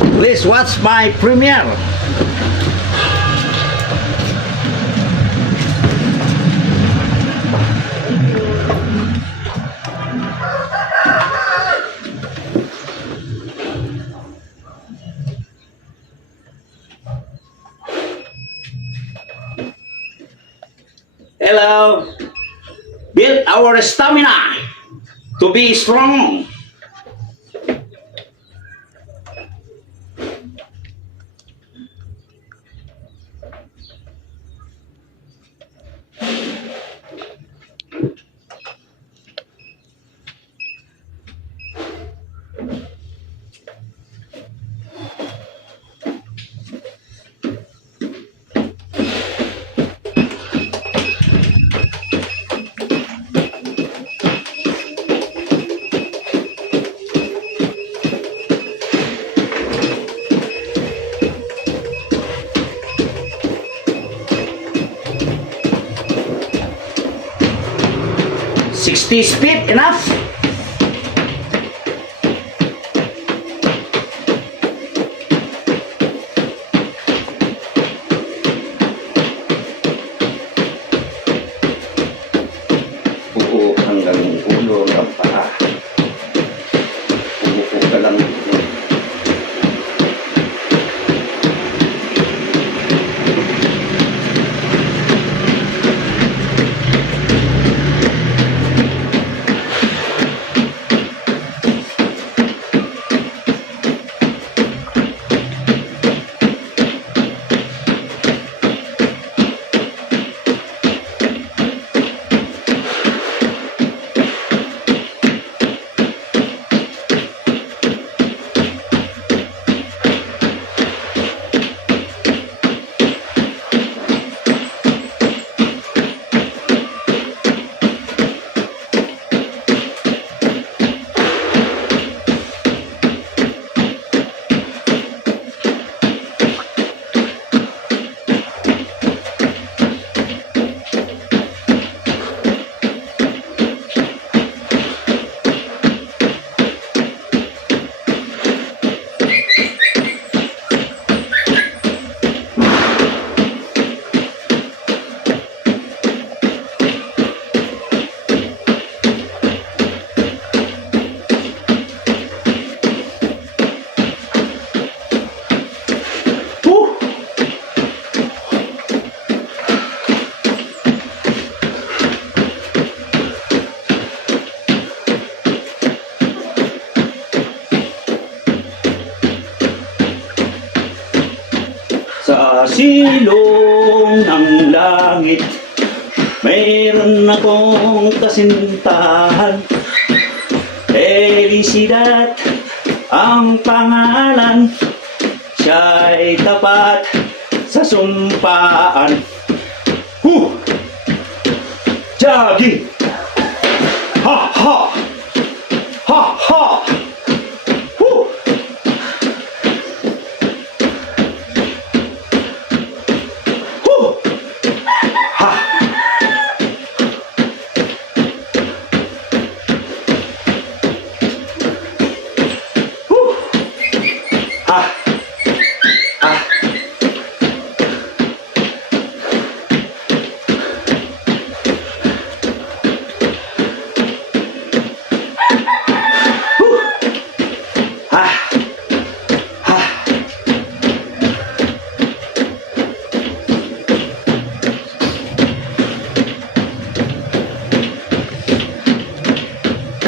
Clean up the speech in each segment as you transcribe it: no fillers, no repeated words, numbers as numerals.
Please watch my premiere. Hello. Build our stamina to be strong. Sixty speed enough? Oo, hanggang ulo ng paa. Umupo ka lang. Sa silong ng langit, mayroon akong kasintahan. Felicidad ang pangalan, siya'y tapat sa sumpaan. Jogging! Ha ha! Ha ha!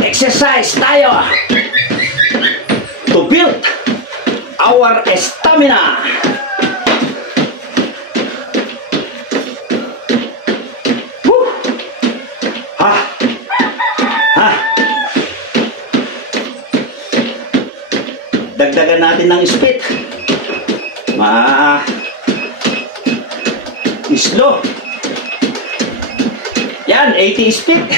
Exercise tayo to build our stamina. Ha! Ha! Dagdagan natin ng speed. Slow. Yan, 80 speed.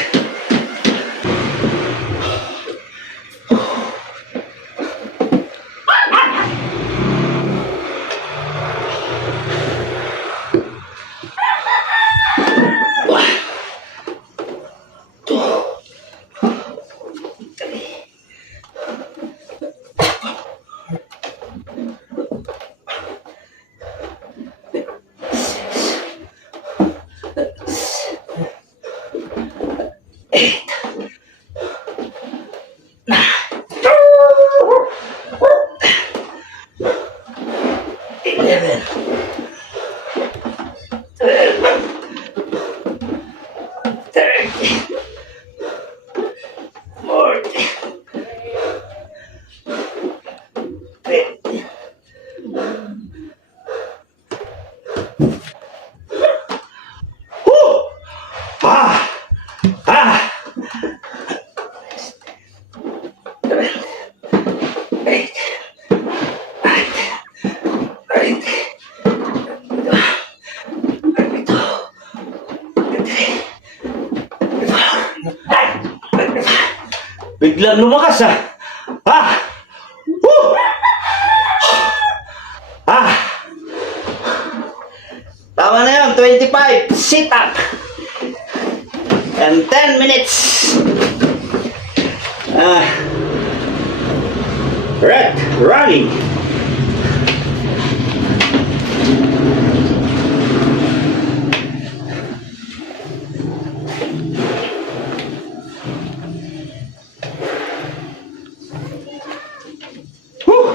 Woo! Ah! Ah! Right. Right. Right. Biglang lumakas ah! Ah! Woo! Ah! Tama na yun, 25 sit-up and 10 minutes. Red running. Whew.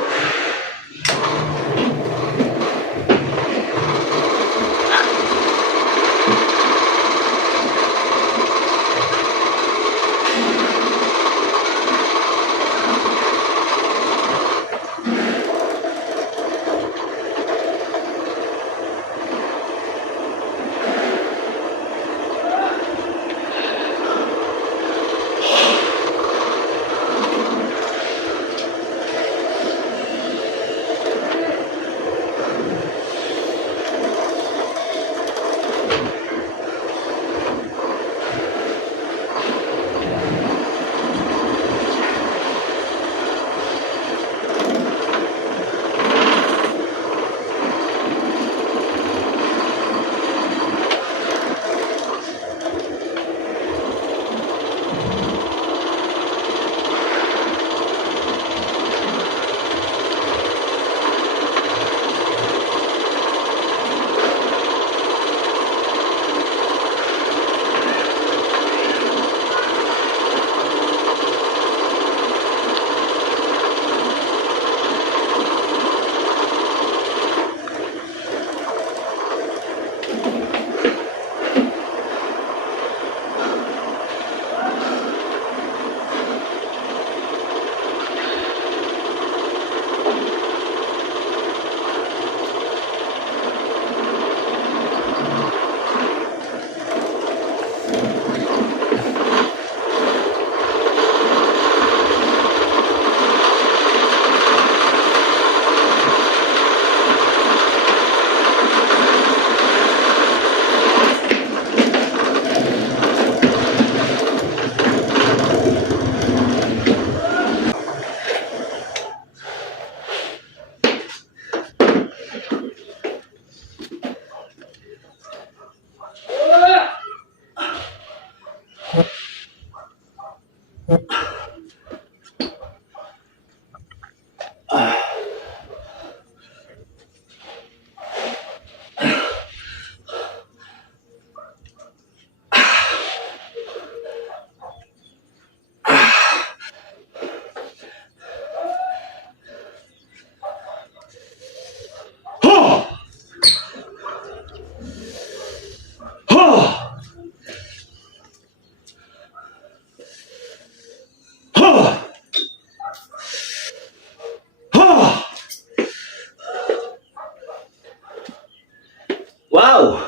Wow!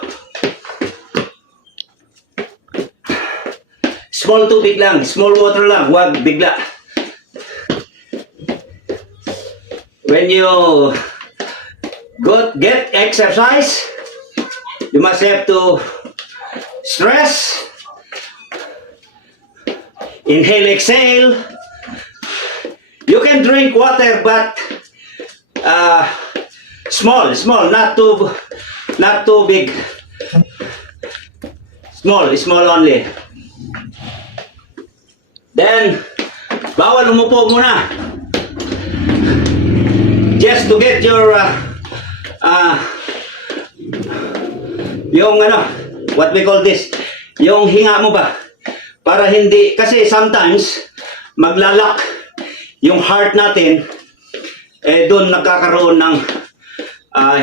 Small tubig lang, small water lang, wag bigla. When you get exercise, you must have to stress, inhale, exhale. You can drink water, but small, not too big. Small only. Then, bawal umupo muna. Just to get your yung what we call this, yung hinga mo ba? Para hindi, kasi sometimes maglalak yung heart natin, doon nagkakaroon ng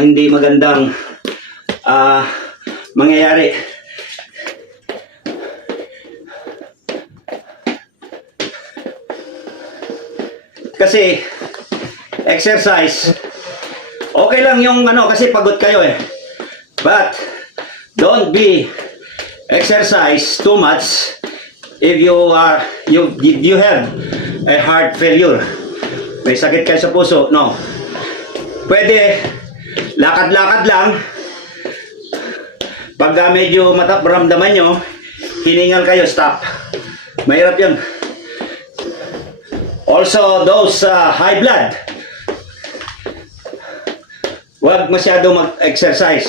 hindi magandang mangyayari. Kasi exercise, okay lang yung ano, kasi pagod kayo eh. But, don't be exercise too much if you have a heart failure. May sakit kayo sa puso, no. Pwede, lakad-lakad lang. Pagka medyo maramdaman nyo, hiningal kayo, stop. Mahirap yun. Also, those high blood, huwag masyado mag-exercise.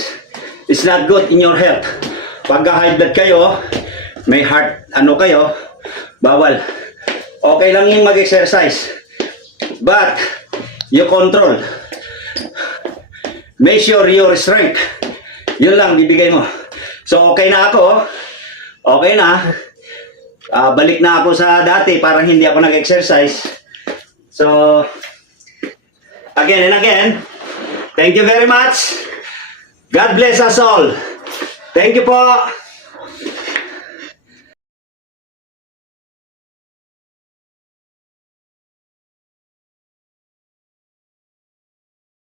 It's not good in your health. Pagka high blood kayo, may heart, ano kayo, bawal. Okay lang yung mag-exercise. But, you control. Measure your strength. Yun lang, bibigay mo. So, okay na ako. Okay na. Balik na ako sa dati, parang hindi ako nag-exercise. So, again and again, thank you very much. God bless us all. Thank you po.